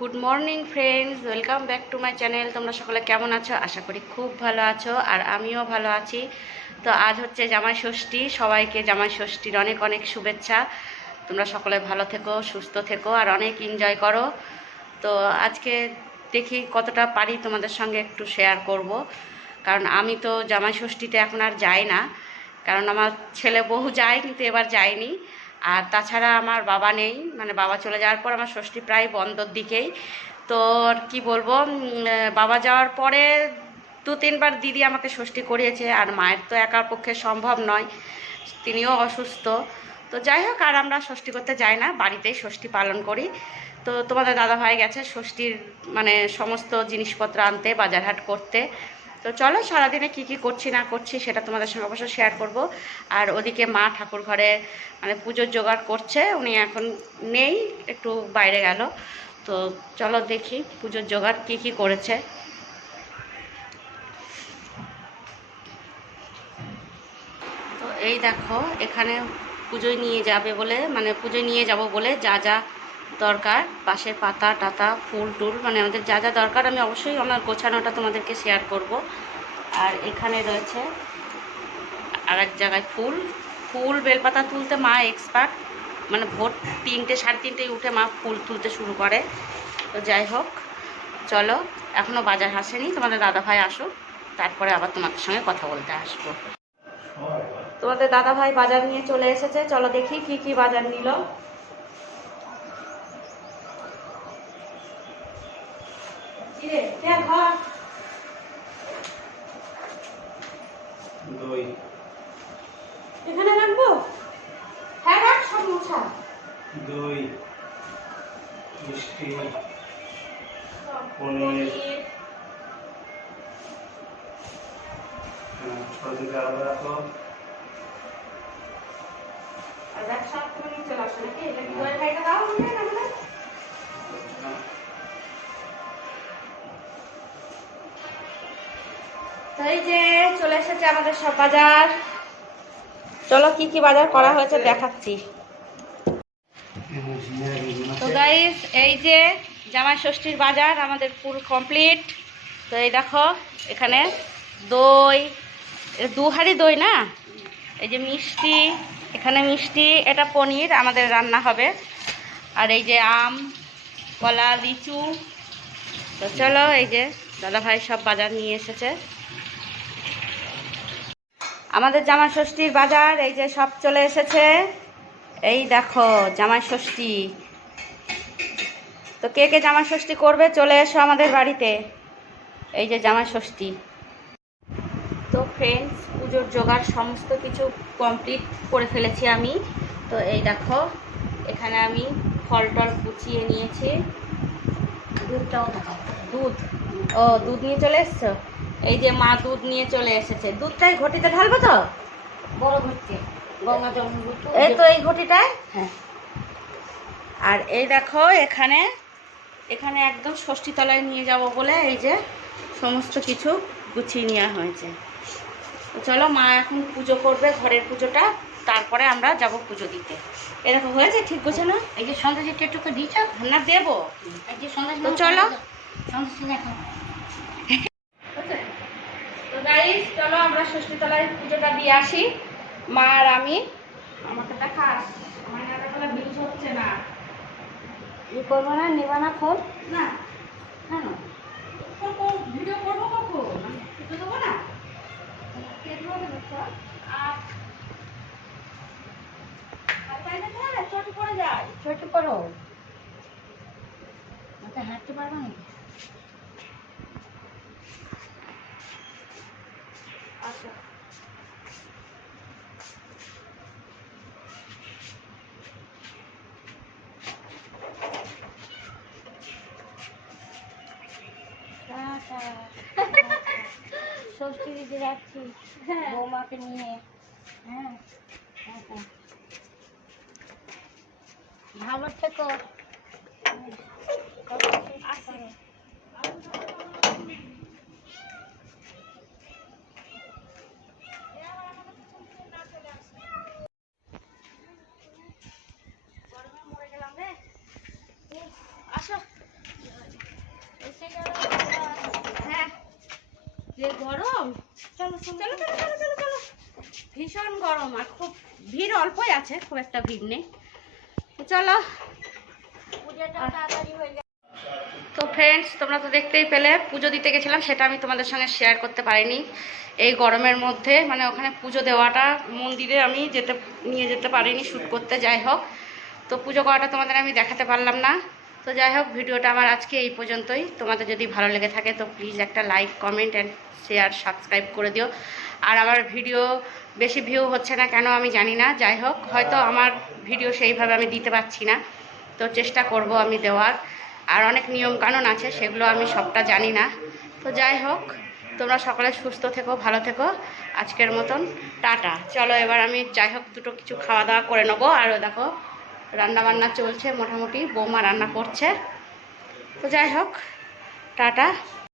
Good morning friends welcome back to my channel তোমরা সকলে কেমন আছো? আশা করি খুব ভালো আছো, আর আমিও ভালো আছি। তো আজ হচ্ছে জামাই ষষ্ঠী। সবাইকে জামাই ষষ্ঠীর অনেক অনেক শুভেচ্ছা। তোমরা সকলে ভালো থেকো, সুস্থ থেকো, আর অনেক এনজয় করো। তো আজকে দেখি কতটা পারি তোমাদের সঙ্গে একটু শেয়ার করব। কারণ আমি তো জামাই ষষ্ঠীতে এখন আর যাই না। কারণ আমার ছেলে বহু যায়, কিন্তু এবার যায়নি। আর তাছাড়া আমার বাবা নেই মানে বাবা চলে যাওয়ার পর আমার ষষ্ঠী প্রায় বন্ধর দিকেই। তো কি বলব বাবা যাওয়ার পরে দু তিনবার দিদি আমাকে ষষ্ঠী করিয়েছে, আর মায়ের তো একার পক্ষে সম্ভব নয়, তিনিও অসুস্থ। তো যাই হোক, আর আমরা ষষ্ঠী করতে যাই না, বাড়িতেই ষষ্ঠী পালন করি। তো তোমাদের দাদা ভাই গেছে ষষ্ঠীর মানে সমস্ত জিনিসপত্র আনতে, বাজারহাট করতে। তো চলো সারাদিনে কি কি করছি না করছি সেটা তোমাদের সঙ্গে অবশ্যই শেয়ার করব। আর ওদিকে মা ঠাকুর ঘরে মানে পুজোর জোগাড় করছে, উনি এখন নেই, একটু বাইরে গেল। তো চলো দেখি পুজোর জোগাড় কি কি করেছে। তো এই দেখো, এখানে পুজোয় নিয়ে যাবে বলে মানে পুজোয় নিয়ে যাব বলে যা যা দরকার, বাঁশের পাতা টাতা ফুল, টুল মানে আমাদের যা যা দরকার আমি অবশ্যই আমার গোছানোটা তোমাদেরকে শেয়ার করব। আর এখানে রয়েছে আর এক জায়গায় ফুল। ফুল, বেলপাতা তুলতে মা এক্সপার্ট মানে ভোর তিনটে, সাড়ে তিনটেই উঠে মা ফুল তুলতে শুরু করে। তো যাই হোক, চলো এখনও বাজার হাসেনি তোমাদের দাদা ভাই আসুক, তারপরে আবার তোমাদের সঙ্গে কথা বলতে আসব। তোমাদের দাদা ভাই বাজার নিয়ে চলে এসেছে, চলো দেখি কি কি বাজার নিল। কিরে, কে ঘর? দই। এখানে রাখব? হ্যাঁ রাখ সব মোছা। দই। মিষ্টি। পনির। পনির, হ্যাঁ, সবদিকে আলাদা রাখো। আর দেখ সব তুমি আসো নাকি? এটা কি দইয়ের খাইটা দাও এই যে চলে এসেছে আমাদের সব বাজার। চলো কি কি বাজার করা হয়েছে দেখাচ্ছি। তো গাইস এই যে জামাই ষষ্ঠীর বাজার আমাদের পুরো কমপ্লিট তো এই দেখো, এখানে দই এটা দু হাঁড়ি দই না? এই যে মিষ্টি, এখানে মিষ্টি, এটা পনির, আমাদের রান্না হবে। আর এই যে আম, কলা, লিচু। তো চলো এই যে দাদাভাই সব বাজার নিয়ে এসেছে। আমাদের জামাই ষষ্ঠীর বাজার, এই যে সব চলে এসেছে। এই দেখো, জামাই ষষ্ঠী। তো কে কে জামাই ষষ্ঠী করবে, চলে এসো আমাদের বাড়িতে। এই যে জামাই ষষ্ঠী। তো ফ্রেন্ডস পুজোর জোগাড় সমস্ত কিছু কমপ্লিট করে ফেলেছি আমি। তো এই দেখো, এখানে আমি ফল টল কুচিয়ে নিয়েছি। দুধটাও দুধ? ও, দুধ নিয়ে চলে এসছো? এই যে মা দুধ নিয়ে চলে এসেছে। দুধটাই ঘটিতে ঢালবো তো? বড় ঘুরতে গঙ্গা জমুন এই তো এই ঘটিটায়? হ্যাঁ আর এই দেখো এখানে এখানে একদম ষষ্ঠী তলায় নিয়ে যাব বলে এই যে সমস্ত কিছু গুছিয়ে নেওয়া হয়েছে। চলো মা এখন পুজো করবে ঘরের পুজোটা। তারপরে আমরা যাব পুজো দিতে। এরকম হয়েছে ঠিক গোছানো? এই যে সন্ধ্যা যে টেটুকে দিয়েছ? না দেবো? এই যে সন্ধ্যা চলো। সন্ধ্যা সিনে এখন তো গাইস ষষ্ঠী তলায় পুজোটা দিয়ে আসি। মা আর আমি। আমাকে দেখাস। আমার নাগাতলা বিল হচ্ছে না। ই করব না? নেবা না ফোন না। কেন? ভিডিও করব কখন? দেবো না? ছোট পড়ে যায় ছোট করো হাঁটতে পারব নাকি? আচ্ছা। টাটা। ষষ্ঠী দিতে যাচ্ছি। বৌমাকে নিয়ে। হ্যাঁ। ভালো থেকো আসি আসো চলো চলো চলো চলো চলো। চলো চলো ভীষণ গরম আর খুব ভিড় অল্পই আছে খুব একটা ভিড় নেই। চলো। তো ফ্রেন্ডস তোমরা তো দেখতেই পেলে পুজো দিতে গেছিলাম সেটা আমি তোমাদের সঙ্গে শেয়ার করতে পারিনি। এই গরমের মধ্যে মানে ওখানে পুজো দেওয়াটা মন্দিরে আমি যেতে নিয়ে যেতে পারিনি শ্যুট করতে যাই হোক। তো পুজো করাটা তোমাদের আমি দেখাতে পারলাম না। তো যাই হোক, ভিডিওটা আমার আজকে এই পর্যন্তই। তোমাদের যদি ভালো লেগে থাকে, তো প্লিজ একটা like comment and share subscribe করে দিও। আর আমার ভিডিও বেশি ভিউ হচ্ছে না কেন আমি জানি না। যাই হোক, হয়তো আমার ভিডিও সেইভাবে আমি দিতে পারছি না। তো চেষ্টা করব আমি দেওয়ার। আর অনেক নিয়ম কানুন আছে, সেগুলো আমি সবটা জানি না। তো যাই হোক, তোমরা সকলে সুস্থ থেকো, ভালো থেকো। আজকের মতন টাটা। চলো এবার আমি যাই হোক, দুটো কিছু খাওয়া দাওয়া করে নেব। আর দেখো রান্না বান্না চলছে মোটামুটি বৌমা রান্না করছে। তো যাই হোক টাটা।